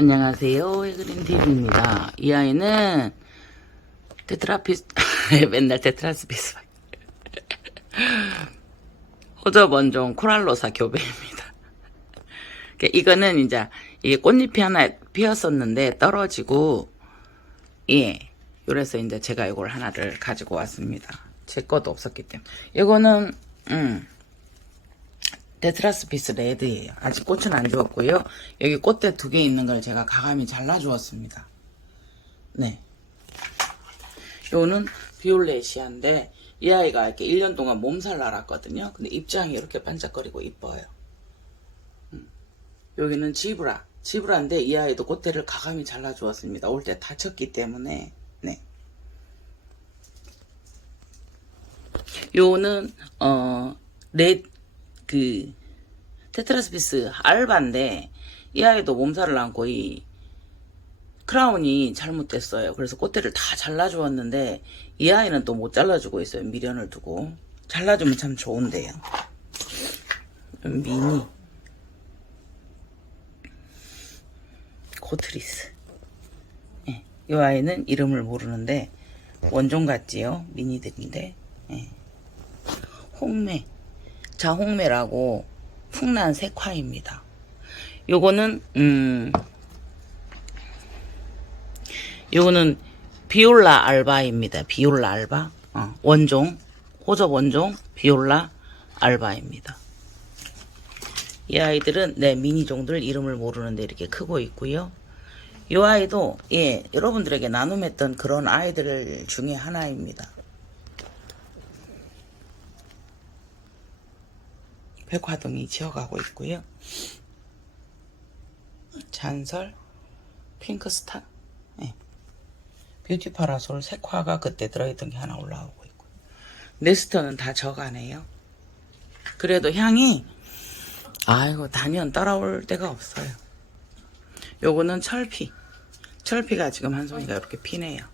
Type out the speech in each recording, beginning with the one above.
안녕하세요. 에그린 TV입니다. 이 아이는 테트라피스, 맨날 테트라스피스. 호접 원종 코랄로사 교배입니다. 그러니까 이거는 이제 이게 꽃잎이 하나 피었었는데 떨어지고 예. 그래서 이제 제가 이걸 하나를 가지고 왔습니다. 제 것도 없었기 때문에. 이거는 음. 데트라스피스 레드예요. 아직 꽃은 안 주었고요. 여기 꽃대 두 개 있는 걸 제가 가감이 잘라 주었습니다. 네. 요거는 비올레시아인데 이 아이가 이렇게 1년 동안 몸살 날았거든요. 근데 입장이 이렇게 반짝거리고 이뻐요. 음. 여기는 지브라. 지브라인데 이 아이도 꽃대를 가감이 잘라 주었습니다. 올 때 다쳤기 때문에 네. 요거는 어 레, 그 테트라스피스 알바인데 이 아이도 몸살을 안고 이 크라운이 잘못됐어요. 그래서 꽃대를 다 잘라주었는데 이 아이는 또 못 잘라주고 있어요. 미련을 두고 잘라주면 참 좋은데요. 미니 코트리스 예, 이 아이는 이름을 모르는데 원종 같지요. 미니들인데 예. 홍매 자홍매라고 풍란 색화입니다. 요거는 음 요거는 비올라 알바입니다. 비올라 알바 어, 원종 호접 원종 비올라 알바입니다. 이 아이들은 네 미니 종들 이름을 모르는데 이렇게 크고 있고요. 이 아이도 예 여러분들에게 나눔했던 그런 아이들 중에 하나입니다. 백화동이 지어가고 있고요. 잔설, 핑크스타, 네. 뷰티 파라솔 색화가 그때 들어있던 게 하나 올라오고 있고 네스터는 다 저가네요. 그래도 향이 아이고 단연 따라올 데가 없어요. 요거는 철피. 철피가 지금 한 송이가 이렇게 피네요.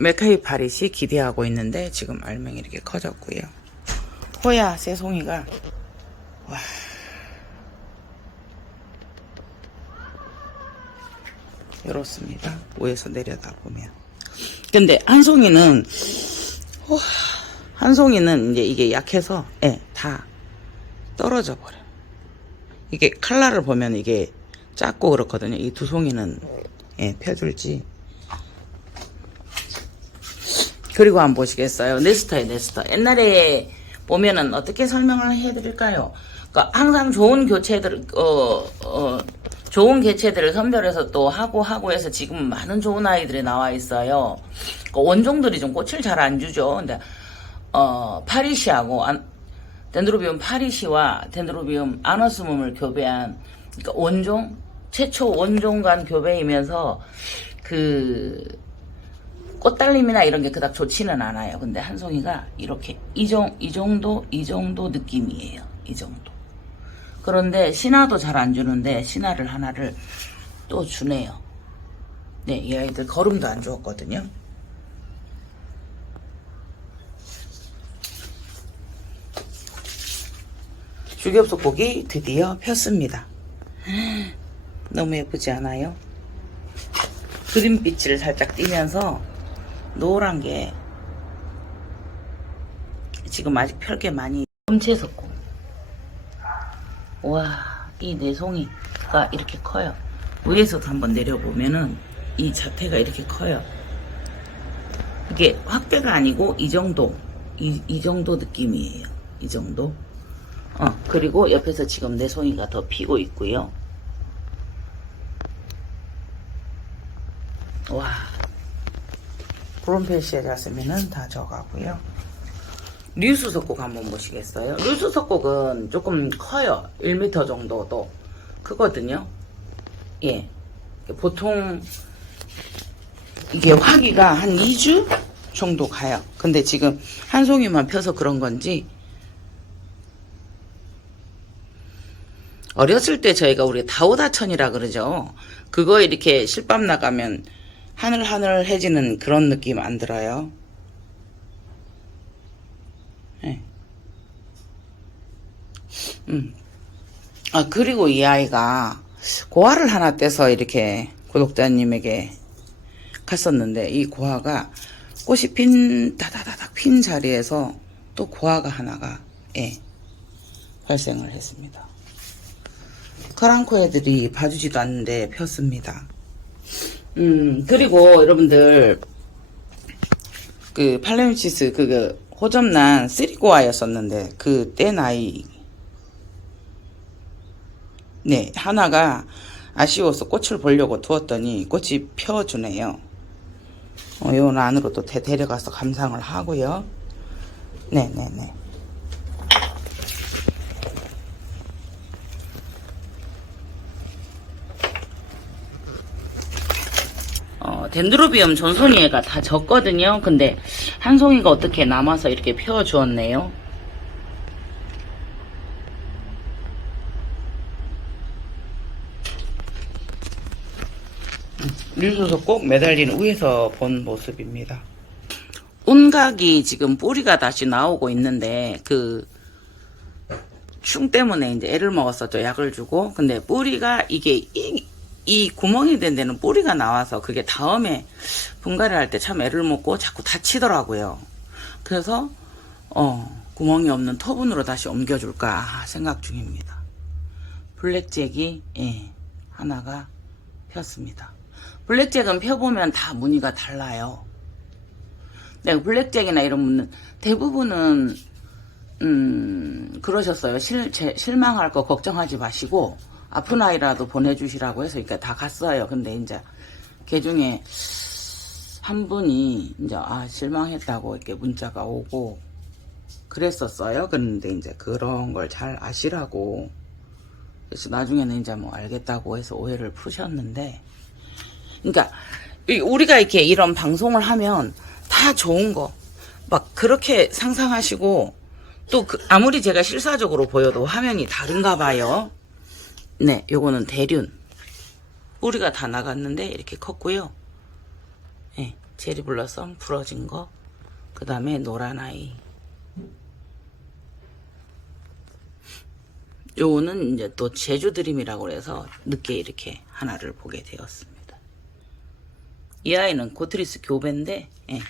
메카이 파릿이 기대하고 있는데 지금 알맹이 이렇게 커졌고요. 호야 새송이가 와 이렇습니다. 위에서 내려다 보면. 근데 한 송이는 와, 한 송이는 이제 이게 약해서 예, 다 떨어져 버려. 이게 칼라를 보면 이게 작고 그렇거든요. 이 두 송이는 예, 펴줄지 그리고 한번 보시겠어요? 네스터에 네스터. 옛날에 보면은 어떻게 설명을 해드릴까요? 그러니까 항상 좋은 교체들, 어, 어, 좋은 개체들을 선별해서 또 하고 하고 해서 지금 많은 좋은 아이들이 나와 있어요. 그러니까 원종들이 좀 꽃을 잘 안 주죠. 근데, 어, 파리시하고, 안, 덴드로비움 파리시와 덴드로비움 아너스mom을 교배한, 그러니까 원종, 최초 원종 간 교배이면서, 그, 꽃달림이나 이런 게 그닥 좋지는 않아요. 근데 한 송이가 이렇게 이, 정, 이 정도 이 정도 느낌이에요. 이 정도. 그런데 신화도 잘 안 주는데 신화를 하나를 또 주네요. 네, 이 아이들 걸음도 안 주었거든요. 주겹속 고기 드디어 폈습니다. 너무 예쁘지 않아요? 그린빛을 살짝 띠면서 노란 게 지금 아직 펼게 많이 흠채섰고 와, 이 내송이가 이렇게 커요. 위에서도 한번 내려보면은 이 자태가 이렇게 커요. 이게 확대가 아니고 이 정도, 이, 이 정도 느낌이에요. 이 정도. 어, 그리고 옆에서 지금 내송이가 더 피고 있고요. 와, 브론페시아 자스민은 다 저가고요. 류수석곡 한번 보시겠어요? 류수석곡은 조금 커요. 1m 정도도 크거든요. 예. 보통 이게 화기가 한 2주 정도 가요. 근데 지금 한 송이만 펴서 그런 건지 어렸을 때 저희가 우리 다오다천이라 그러죠. 그거 이렇게 실밥 나가면 하늘하늘해지는 그런 느낌 안 들어요. 네. 음. 아, 그리고 이 아이가 고화를 하나 떼서 이렇게 구독자님에게 갔었는데 이 고화가 꽃이 핀 다다다닥 핀 자리에서 또 고화가 하나가 예, 발생을 했습니다. 카랑코 애들이 봐주지도 않는데 폈습니다. 음 그리고 여러분들 그 팔레미치스 그 호접난 쓰리고아였었는데 그 때 나이 네 하나가 아쉬워서 꽃을 보려고 두었더니 꽃이 펴주네요. 어, 요 안으로 또 데, 데려가서 감상을 하고요. 네네네. 어, 덴드로비움 전송이가 다 졌거든요. 근데 한 송이가 어떻게 남아서 이렇게 펴주었네요. 밀소서 꼭 매달린 위에서 본 모습입니다. 온각이 지금 뿌리가 다시 나오고 있는데 그 충 때문에 이제 애를 먹었었죠 약을 주고 근데 뿌리가 이게 이, 이 구멍이 된 데는 뿌리가 나와서 그게 다음에 분갈이 할 때 참 애를 먹고 자꾸 다치더라고요. 그래서 어 구멍이 없는 터분으로 다시 옮겨줄까 생각 중입니다. 블랙잭이 예, 하나가 폈습니다. 블랙잭은 펴보면 다 무늬가 달라요. 네, 블랙잭이나 이런 분은 대부분은 음 그러셨어요. 실, 제, 실망할 거 걱정하지 마시고 아픈 아이라도 보내주시라고 해서 그러니까 다 갔어요. 근데 이제 그 중에 한 분이 이제 아 실망했다고 이렇게 문자가 오고 그랬었어요. 그런데 이제 그런 걸 잘 아시라고 그래서 나중에는 이제 뭐 알겠다고 해서 오해를 푸셨는데 그러니까 이- 우리가 이렇게 이런 방송을 하면 다 좋은 거 막 그렇게 상상하시고 또 그- 아무리 제가 실사적으로 보여도 화면이 다른가 봐요. 네, 요거는 대륜. 뿌리가 다 나갔는데 이렇게 컸고요. 네, 제리 블러썸 부러진 거. 그 다음에 노란 아이. 요거는 이제 또 제주 드림이라고 해서 늦게 이렇게 하나를 보게 되었습니다. 이 아이는 고트리스 교배인데, 예.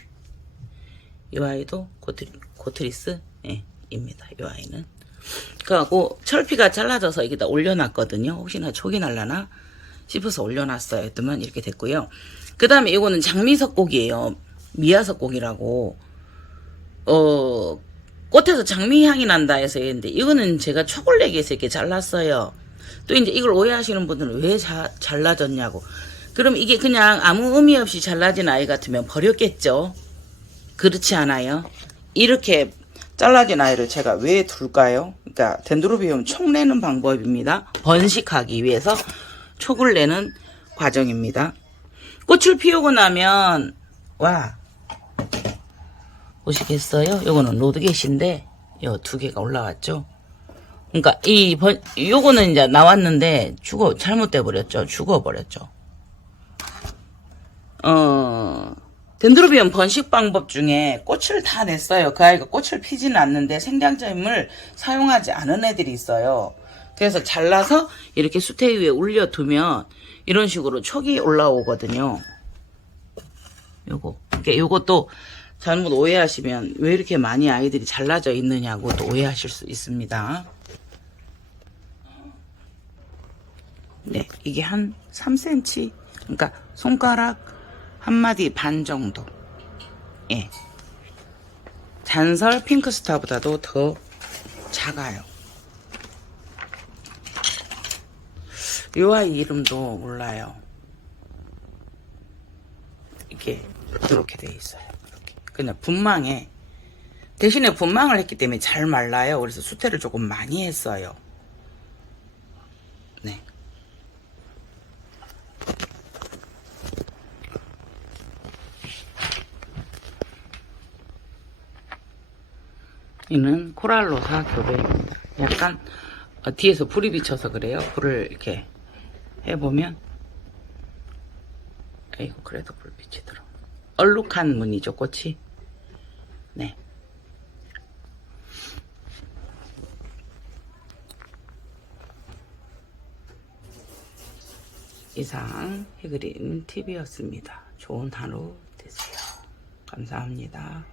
이 아이도 고트리, 고트리스, 예, 입니다. 이 아이는. 그하고 철피가 잘라져서 여기다 올려놨거든요. 혹시나 촉이 날라나 싶어서 올려놨어요. 했더만 이렇게 됐고요. 그 다음에 이거는 장미석곡이에요. 미야석곡이라고. 어, 꽃에서 장미 향이 난다 해서 했는데 이거는 제가 초콜릿에서 이렇게 잘랐어요. 또 이제 이걸 오해하시는 분들은 왜 자, 잘라졌냐고. 그럼 이게 그냥 아무 의미 없이 잘라진 아이 같으면 버렸겠죠. 그렇지 않아요. 이렇게 잘라진 아이를 제가 왜 둘까요? 그러니까 덴드로비움 촉 내는 방법입니다. 번식하기 위해서 촉을 내는 과정입니다. 꽃을 피우고 나면 와 보시겠어요? 요거는 로드겟인데 요 두 개가 올라왔죠. 그러니까 이 번, 요거는 이제 나왔는데 죽어 잘못돼 버렸죠. 죽어 버렸죠. 어 덴드로비움 번식 방법 중에 꽃을 다 냈어요. 그 아이가 꽃을 피지는 않는데 생장점을 사용하지 않은 애들이 있어요. 그래서 잘라서 이렇게 수태 위에 올려두면 이런 식으로 촉이 올라오거든요. 요거. 그러니까 요것도 잘못 오해하시면 왜 이렇게 많이 아이들이 잘라져 있느냐고 또 오해하실 수 있습니다. 네, 이게 한 3cm. 그러니까 손가락 한 마디 반 정도. 예. 잔설 핑크스타보다도 더 작아요. 요 아이 이름도 몰라요. 이게 이렇게 돼 있어요. 이렇게. 그냥 분망에 대신에 분망을 했기 때문에 잘 말라요. 그래서 수태를 조금 많이 했어요. 이는 코랄로사 교배입니다. 약간 어, 뒤에서 불이 비쳐서 그래요. 불을 이렇게 해보면 아이고 그래도 불 비치더라. 얼룩한 무늬죠 꽃이. 네. 이상 해그린TV였습니다 좋은 하루 되세요. 감사합니다.